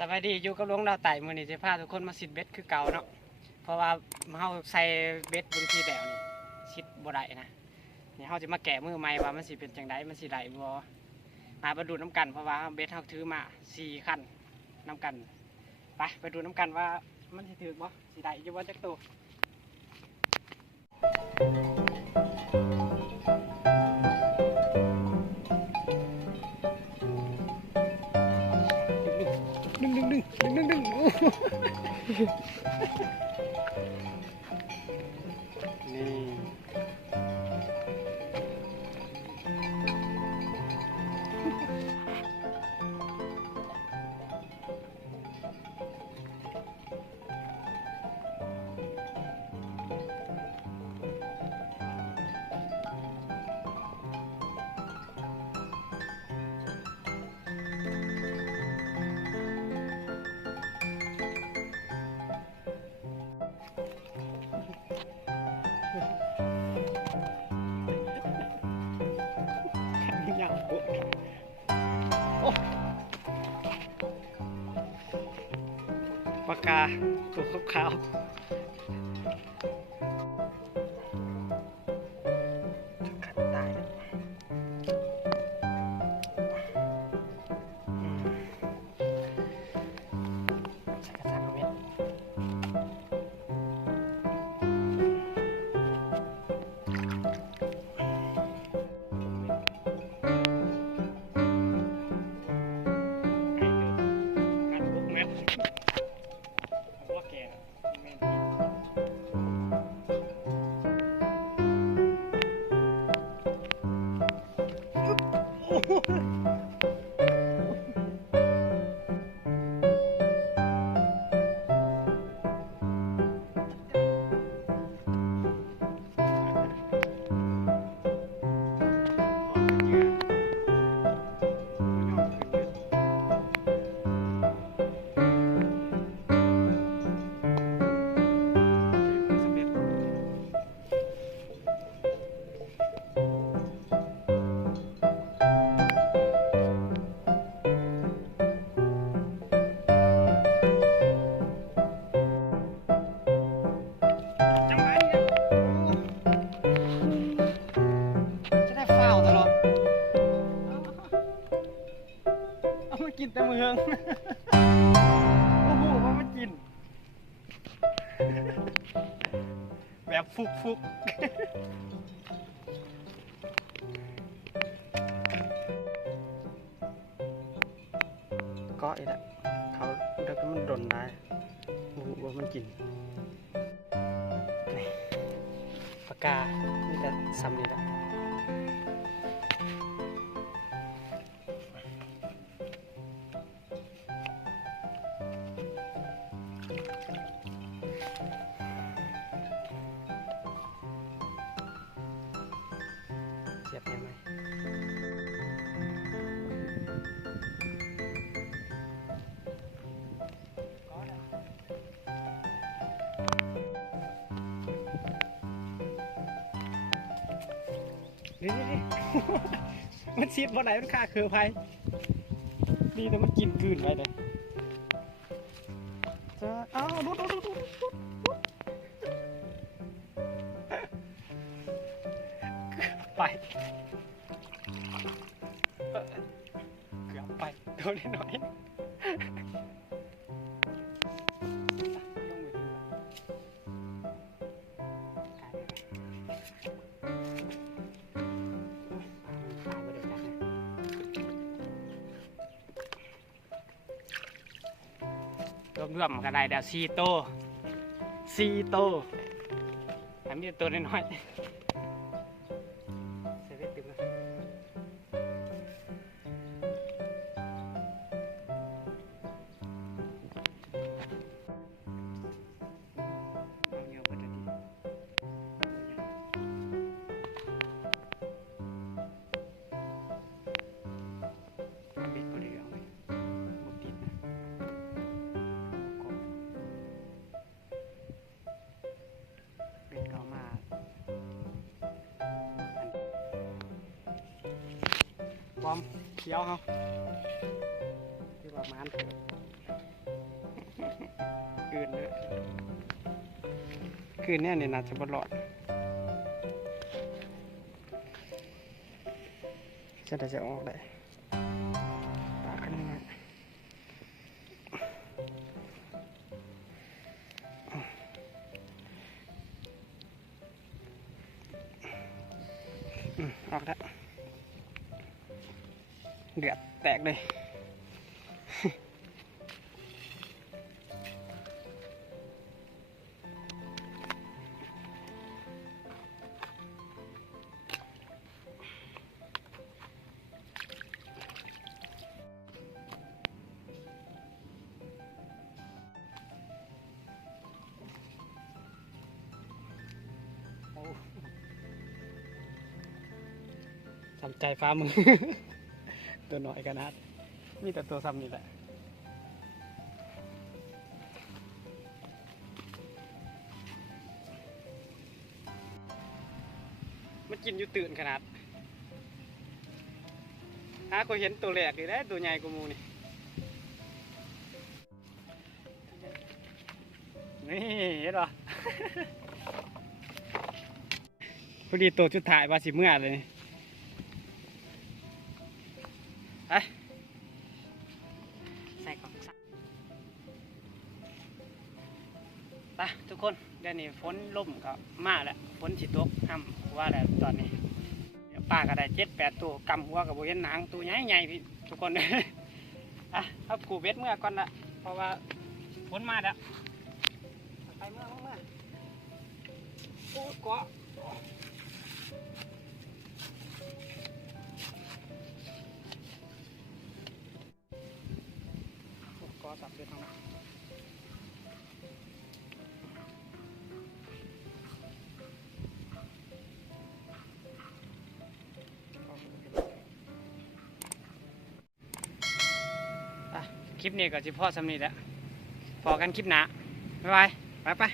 สวัสดีอยู่กับลุงดาวไต่มือนี่จะพาทุกคนมาสิดเบ็ดคือเก่าเนาะเพราะว่าเขาใส่เบ็ดบนที่แดวนี่สิดบ่ได้นะนี่เขาจะมาแกะมือใหม่ว่ามันสิเป็นจังไดมันสิได้บ่มาดูน้ำกันเพราะว่าเบ็ดเขาถือมา4 คันน้ำกันไปดูน้ำกันว่ามันสิถือบ่สิได้อยู่บ่จักตัวดึงนี่ปากกาตัวขาวๆขัดตายแล้วใส่กระสังเม็ดกินแต่เมืองโอ้โหมันไม่กินแบบฟุกก็อีกแล้วเขาเด็กมันดนได้โอ้โหว่ามันกินปากกานี่จะซ้ำนี่แหละเสียบยังไงนี่มันซีดบ่ไหนมันฆ่าคือภัยดีแต่มันกินกืนไปเลยอ้าวดูไปเกือบไปโดนนิดหน่อยรวมกันได้เดี๋ยว4 โตอันนี้ตัวน้อยๆใส่เวทติดนะบอมเขียวเขาที่ประมาณ คืนนี้เนี่ยน่าจะบรอดจะออกได้ปากกันนี่ออกแล้วเดือดแตกเลยทำใจฟ้ามือ ตัวน้อยขนาดมีแต่ตัวซ้ำนี่แหละมันกินอยู่ตื่นขนาดก็เห็นตัวแหลกเลยนะตัวใหญ่กว่ามูนี่นี่เห็นปะ พอดีตัวชุดถ่ายว่าสิเมื่อเลยนี่ใส่กล่องซักไปทุกคนเดี๋ยวนี้ฝนล่มก็มาแล้วฝนสิตกห้ำว่าแล้วตอนนี้ป้าก็ได้7-8ตัวกำหัวกับโบเห็นหนังตัวใหญ่ๆพี่ทุกคน เอากูเบ็ดเมื่อก่อนละเพราะว่าฝนมาแล้วไปเมื่อโอ้เกาะสับเบ็ดของคลิปนี้ก็จะพอสำนีแล้วพอกันคลิปหน้าบ๊ายบายไป